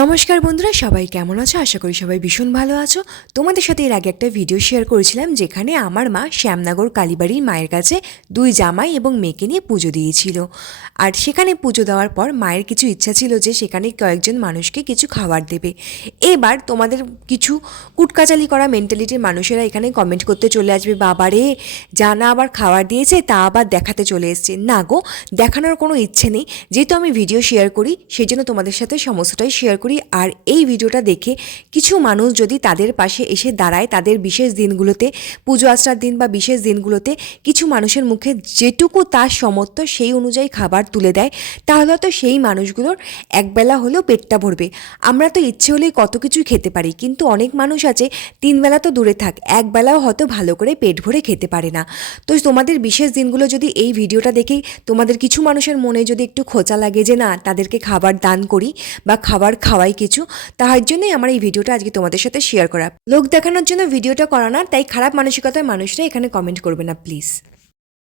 নমস্কার বন্ধুরা, সবাই কেমন আছো? আশা করি সবাই ভীষণ ভালো আছো। তোমাদের সাথে এর আগে একটা ভিডিও শেয়ার করেছিলাম যেখানে আমার মা শ্যামনগর কালীবাড়ির মায়ের কাছে দুই জামাই এবং মেয়েকে নিয়ে পুজো দিয়েছিল। আর সেখানে পুজো দেওয়ার পর মায়ের কিছু ইচ্ছা ছিল যে সেখানে কয়েকজন মানুষকে কিছু খাবার দেবে। এবার তোমাদের কিছু কুটকাচালি করা মেন্টালিটির মানুষেরা এখানে কমেন্ট করতে চলে আসবে, বাবারে জানা আবার খাবার দিয়েছে তা আবার দেখাতে চলে এসছে। না গো, দেখানোর কোনো ইচ্ছে নেই। যেহেতু আমি ভিডিও শেয়ার করি সেই জন্য তোমাদের সাথে সমস্তটাই শেয়ার করি। আর এই ভিডিওটা দেখে কিছু মানুষ যদি তাদের পাশে এসে দাঁড়ায়, তাদের বিশেষ দিনগুলোতে, পুজো আশ্রার দিন বা বিশেষ দিনগুলোতে কিছু মানুষের মুখে যেটুকু তার সমর্থ সেই অনুযায়ী খাবার তুলে দেয়, তাহলে তো সেই মানুষগুলোর একবেলা হলেও পেটটা ভরবে। আমরা তো ইচ্ছে হলেই কত কিছুই খেতে পারি, কিন্তু অনেক মানুষ আছে তিনবেলা তো দূরে থাক, একবেলাও হয়তো ভালো করে পেট ভরে খেতে পারে না। তো তোমাদের বিশেষ দিনগুলো যদি এই ভিডিওটা দেখেই তোমাদের কিছু মানুষের মনে যদি একটু খোঁচা লাগে যে না তাদেরকে খাবার দান করি বা খাবার খাওয়াই কিছু, তার জন্যই আমার এই ভিডিওটা আজকে তোমাদের সাথে শেয়ার করা। লোক দেখানোর জন্য ভিডিওটা করা না, তাই খারাপ মানসিকতার মানুষরা এখানে কমেন্ট করবে না প্লিজ।